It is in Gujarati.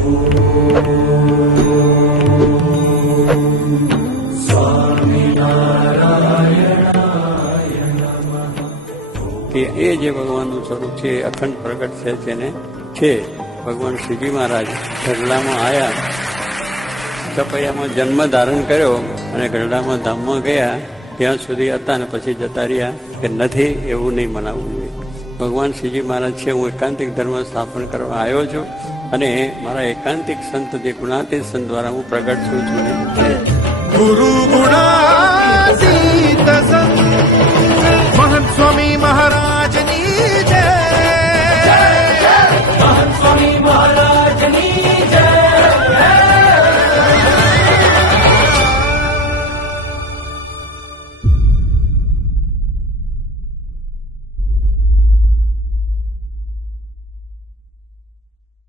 કે એ જે ભગવાનનું સ્વરૂપ છે એ અખંડ પ્રગટ છે જેને છે. ભગવાન શ્રીજી મહારાજ ગઢડામાં આવ્યા, કપૈયામાં જન્મ ધારણ કર્યો અને ગઢડામાં ધામમાં ગયા, ત્યાં સુધી હતા ને પછી જતા રહ્યા કે નથી, એવું નહીં મનાવવું જોઈએ. ભગવાન શ્રીજી મહારાજ છે, હું એકાંતિક ધર્મ સ્થાપન કરવા આવ્યો છું અને મારા એકાંતિક સંત જે ગુણાતીત સંત દ્વારા હું પ્રગટ છું ગુરુ ગુણાતીત સંત મહંત સ્વામી મહારાજ